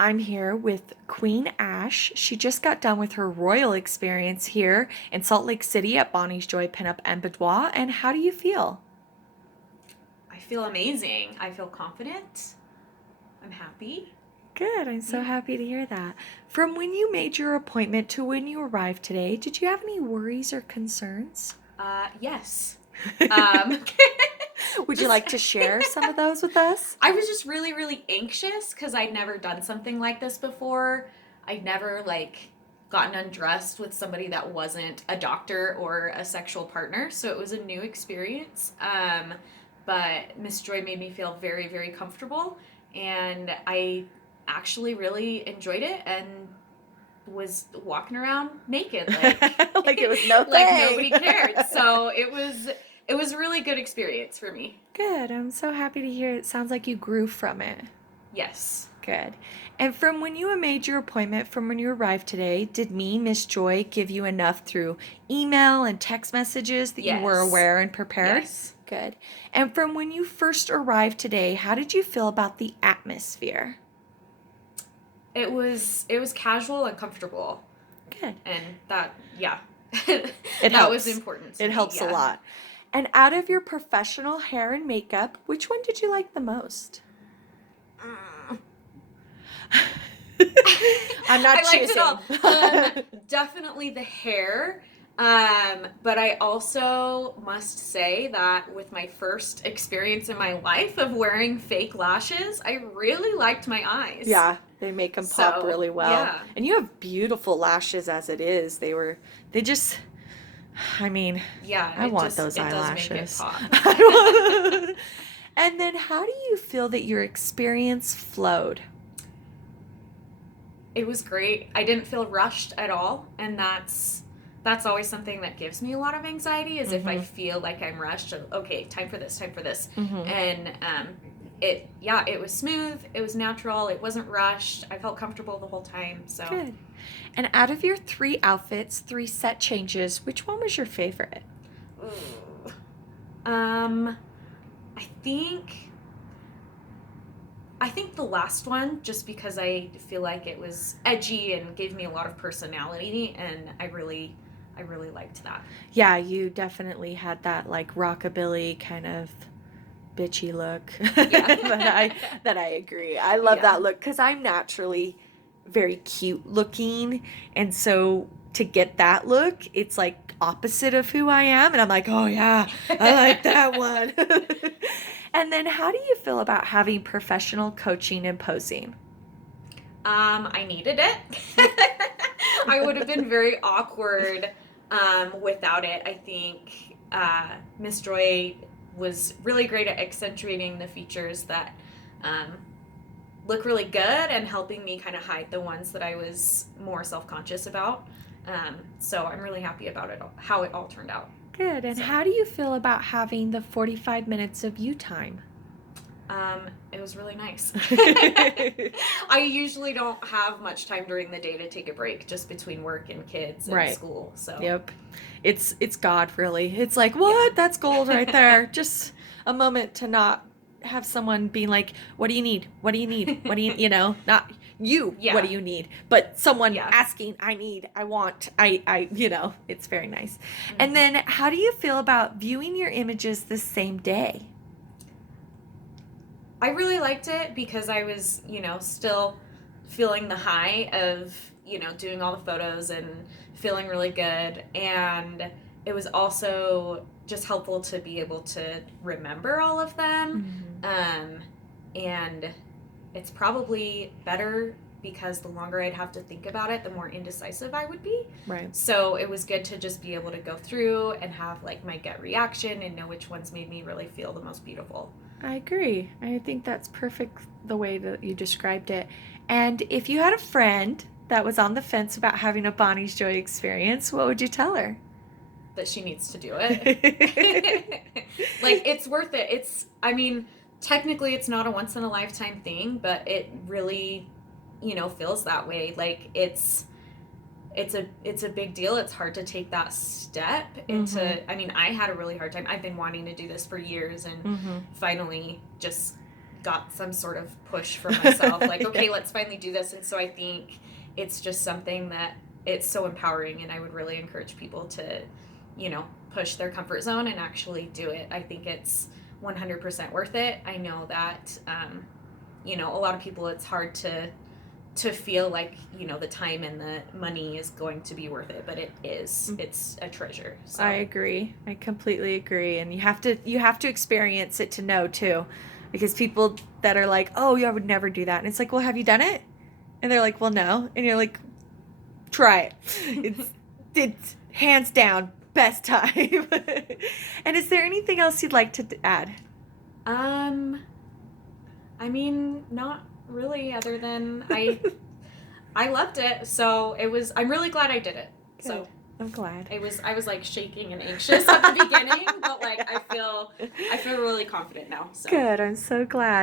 I'm here with Queen Ash. She just got done with her royal experience here in Salt Lake City at Bonnie's Joy Pinup and Boudoir. And how do you feel? I feel amazing. I feel confident. I'm happy. Good. I'm so Yeah. happy to hear that. From when you made your appointment to when you arrived today, did you have any worries or concerns? Yes. Um, Would you just like to share some of those with us? I was just really, really anxious because I'd never done something like this before. I'd never gotten undressed with somebody that wasn't a doctor or a sexual partner, so it was a new experience. But Miss Joy made me feel very, very comfortable, and I actually really enjoyed it and was walking around naked Like it was no like thing. nobody cared. So it was a really good experience for me. Good. I'm so happy to hear it. Sounds like you grew from it. Yes. Good. And from when you made your appointment, from when you arrived today, did me, Miss Joy, give you enough through email and text messages that you were Yes. aware and prepared? Yes. Good. And from when you first arrived today, how did you feel about the atmosphere? It was casual and comfortable, Good. and that, yeah. It That was helps. important to It me. helps a Yeah. lot. And out of your professional hair and makeup, which one did you like the most? Mm. I'm not I liked it all. choosing. Definitely the hair. But I also must say that with my first experience in my life of wearing fake lashes, I really liked my eyes. Yeah, they make them pop So, really well. yeah. And you have beautiful lashes as it is. They just, I mean, Yeah, I want those it does make it eyelashes. pop. And then how do you feel that your experience flowed? It was great. I didn't feel rushed at all, and that's always something that gives me a lot of anxiety is if I Mm-hmm. feel like I'm rushed. Okay, time for this, time for this. Mm-hmm. And it was smooth, it was natural, it wasn't rushed. I felt comfortable the whole time. So, Good. And out of your three outfits, three set changes, which one was your favorite? ooh. um I think I think the last one, just because I feel like it was edgy and gave me a lot of personality, and I really liked that. Yeah, you definitely had that like rockabilly kind of bitchy look. Yeah. That I agree. I love Yeah. that look because I'm naturally very cute looking, and so to get that look, it's like opposite of who I am, and I'm like, oh yeah, I like that one. And then, how do you feel about having professional coaching and posing? I needed it. I would have been very awkward without it. I think Miss Joy was really great at accentuating the features that um, look really good and helping me kind of hide the ones that I was more self conscious about. So I'm really happy about it, how it all turned out. Good. And So how do you feel about having the 45 minutes of you time? it was really nice. I usually don't have much time during the day to take a break just between work and kids and Right. school. So, Yep. It's God really. It's like, yeah. what? That's gold right there. Just a moment to not have someone being like, what do you need? What do you need? What do you know, not you, what do Yeah. you need? But someone Yeah. asking, I need, I want, it's very nice. And Mhm. then how do you feel about viewing your images the same day? I really liked it because I was, still feeling the high of, doing all the photos and feeling really good. And it was also just helpful to be able to remember all of them. Mm-hmm. Um, and it's probably better because the longer I'd have to think about it, the more indecisive I would be. Right. So it was good to just be able to go through and have like my gut reaction and know which ones made me really feel the most beautiful. I agree. I think that's perfect the way that you described it. And if you had a friend that was on the fence about having a Bonnie's Joy experience, what would you tell her? That she needs to do it. Like, it's worth it. I mean, technically it's not a once in a lifetime thing, but it really, feels that way. Like, it's a big deal. It's hard to take that step Mm-hmm. into, I mean, I had a really hard time. I've been wanting to do this for years and Mm-hmm. finally just got some sort of push for myself. Like, okay, let's finally do this. And so I think it's just something that it's so empowering, and I would really encourage people to, push their comfort zone and actually do it. I think it's 100% worth it. I know that, a lot of people, it's hard to feel like, the time and the money is going to be worth it, but it is. It's a treasure. So. I agree. I completely agree. And you have to experience it to know too. Because people that are like, oh, yeah, I would never do that. And it's like, well, have you done it? And they're like, well, no. And you're like, try it. It's hands down best time. And is there anything else you'd like to add? I mean, not really, other than I loved it. So I'm really glad I did it. Good. So I'm glad. I was like shaking and anxious at the beginning, but like I feel really confident now. So. Good. I'm so glad.